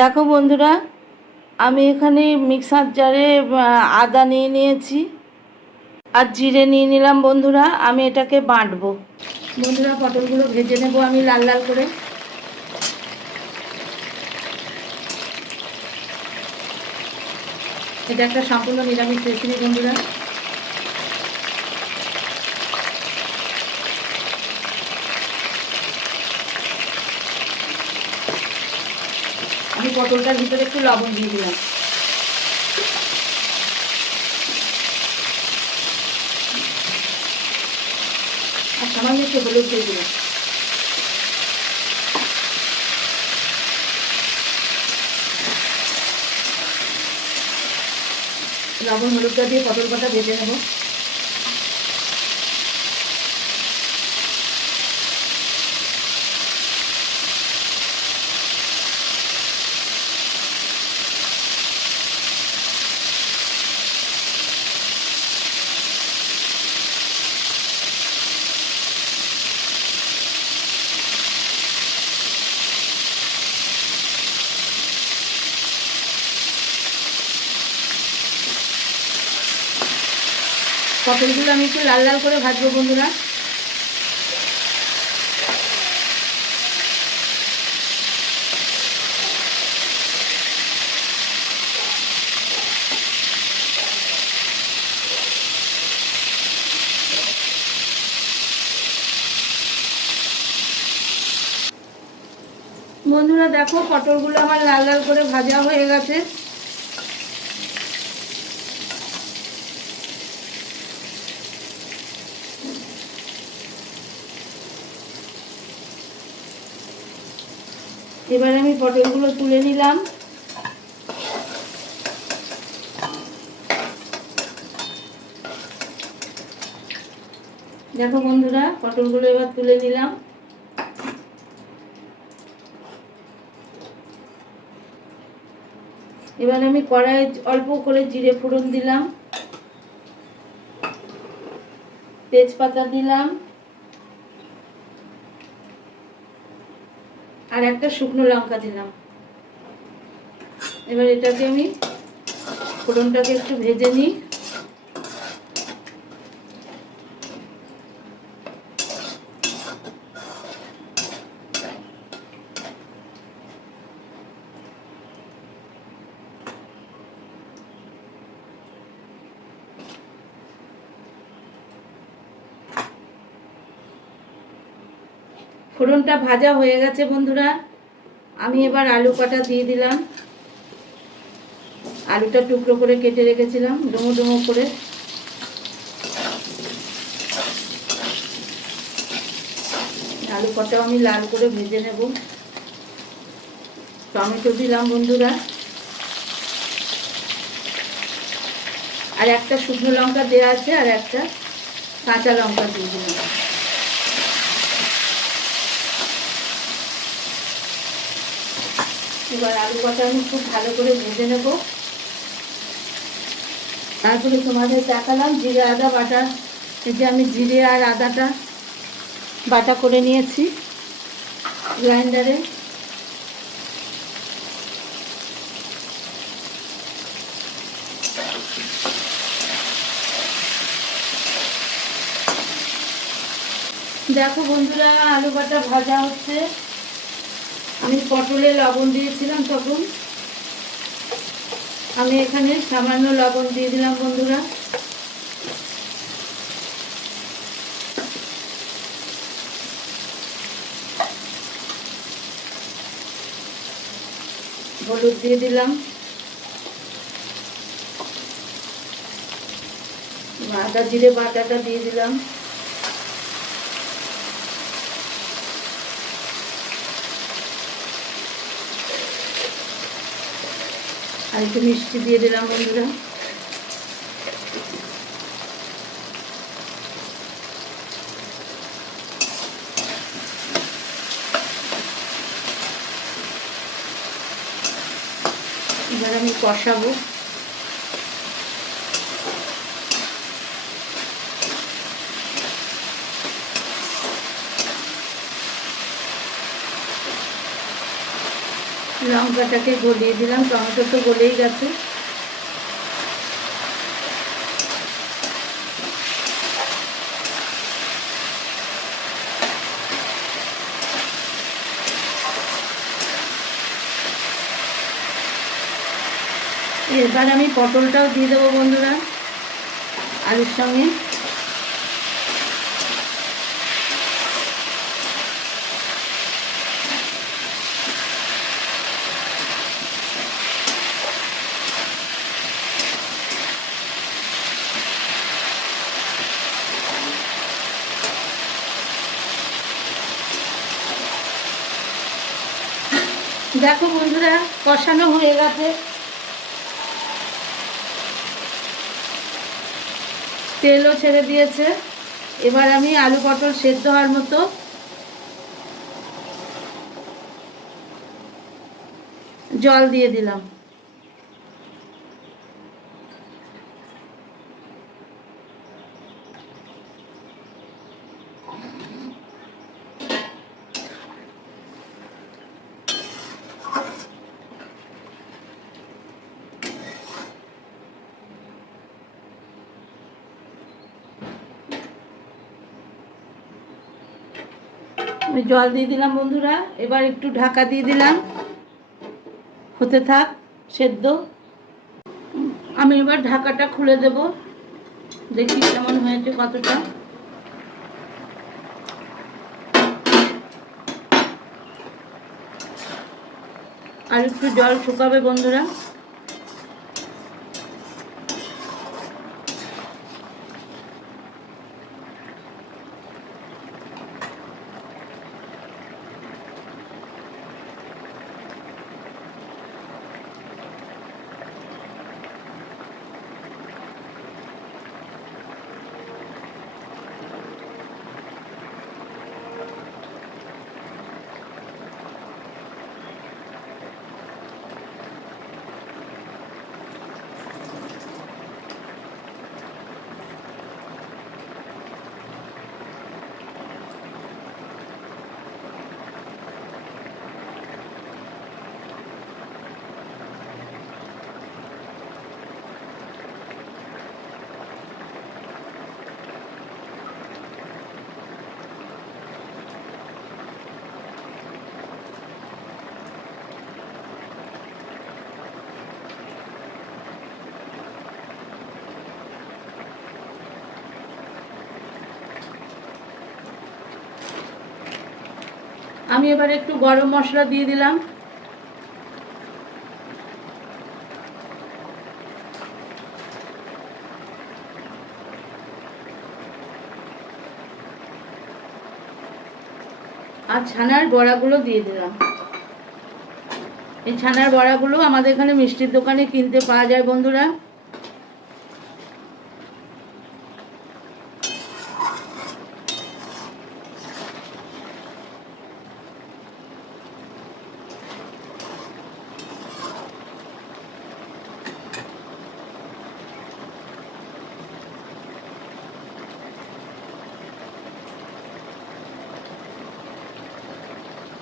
দেখো বন্ধুরা, আমি এখানে মিক্সার জারে আদা নিয়ে নিয়েছি আর জিরে নিয়ে নিলাম বন্ধুরা, আমি এটাকে বাটবো। বন্ধুরা, পটলগুলো ভেজে নেব আমি লাল লাল করে। এটা একটা সম্পূর্ণ নিরামিষ রেসিপি বন্ধুরা। আমি পটলটার ভিতরে একটু লবণ দিয়ে দিলাম। আর সামান্য একটু হলুদ দিয়ে দিলাম। লবণ হলুদটা দিয়ে পটল কটা ভেজে নেব। পটলগুলো আমি একটু লাল লাল করে ভাজবো বন্ধুরা। বন্ধুরা দেখো পটলগুলো আমার লাল লাল করে ভাজা হয়ে গেছে। এবার আমি পটলগুলো তুলে নিলাম। দেখো বন্ধুরা, পটলগুলো এবার তুলে নিলাম। এবার আমি কড়াই অল্প করে জিরে ফোড়ন দিলাম। তেজপাতা দিলাম। আর একটা শুকনো লঙ্কা দিলাম। এবার এটাকে আমি ফোড়নটাকে একটু ভেজে নিই। ফোড়নটা ভাজা হয়ে গেছে বন্ধুরা। আমি এবার আলু কাটা দিয়ে দিলাম। আলুটা টুকরো করে কেটে রেখেছিলাম, ডুমো ডুমো করে। আলু কটাও আমি লাল করে ভেজে নেব। টমেটো দিলাম বন্ধুরা। আর একটা শুকনো লঙ্কা দেওয়া আছে আর একটা কাঁচা লঙ্কা দিয়ে দিলাম। এবার আলু কটা আমি খুব ভালো করে ভেজে নেব। তারপরে তোমাদের দেখালাম জিরে আদা বাটা। এই যে আমি জিরে আর আদাটা বাটা করে নিয়েছি গ্রাইন্ডারে। দেখো বন্ধুরা, আলু বাটা ভাজা হচ্ছে। আমি পটলে লবণ দিয়েছিলাম তখন। আমি এখানে সামান্য লবণ দিয়ে দিলাম বন্ধুরা। হলুদ দিয়ে দিলাম। আদা, জিরে বাটাটা দিয়ে দিলাম। আর একটু মিষ্টি দিয়ে দিলাম বন্ধুরা। এবার আমি কষাবো। লঙ্কাটাকে গলিয়ে দিলাম, টমেটো তো গলেই গেছে। এবার আমি পটলটাও দিয়ে দেবো বন্ধুরা, আলুর সঙ্গে। দেখো বন্ধুরা, কষানো হয়ে গেছে। তেলও ছেড়ে দিয়েছে। এবার আমি আলু পটল সেদ্ধ হওয়ার মতো জল দিয়ে দিলাম। আমি জল দিয়ে দিলাম বন্ধুরা। এবার একটু ঢাকা দিয়ে দিলাম। হতে থাক, সেদ্ধ। আমি এবার ঢাকাটা খুলে দেব। দেখি কেমন হয়েছে কতটা। আর একটু জল শুকাবে বন্ধুরা। আমি এবার একটু গরম মশলা দিয়ে দিলাম। আর ছানার বড়াগুলো দিয়ে দিলাম। এই ছানার বড়াগুলো আমাদের এখানে মিষ্টির দোকানে কিনতে পাওয়া যায় বন্ধুরা।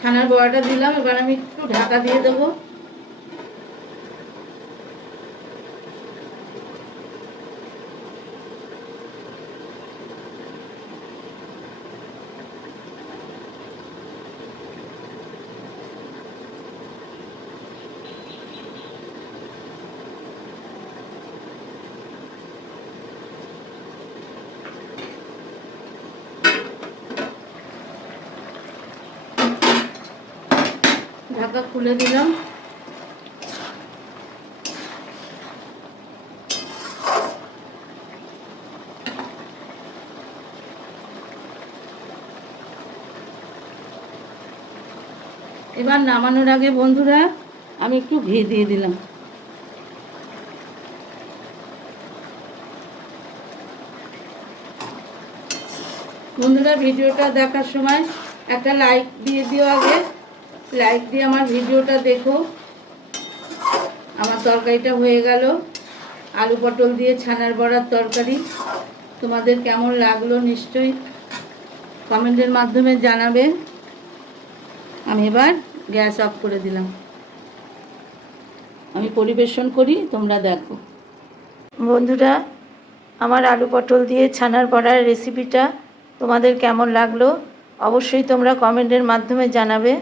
ছানার বড়াটা দিলাম এবার আমি একটু ঢাকা দিয়ে দেবো। ঢাকা খুলে দিলাম। এবার নামানোর আগে বন্ধুরা, আমি একটু ঘি দিয়ে দিলাম। বন্ধুরা, ভিডিওটা দেখার সময় একটা লাইক দিয়ে দিও আগে। লাইক দিয়ে আমার ভিডিওটা দেখো। আমার তরকারিটা হয়ে গেল। আলু পটল দিয়ে ছানার বড়ার তরকারি। তোমাদের কেমন লাগল নিশ্চয়ই কমেন্টের মাধ্যমে জানাবে। আমি এবার গ্যাস অফ করে দিলাম। আমি পরিবেশন করি, তোমরা দেখো। বন্ধুরা, আমার আলু পটল দিয়ে ছানার বড়ার রেসিপিটা তোমাদের কেমন লাগল? অবশ্যই তোমরা কমেন্টের মাধ্যমে জানাবে।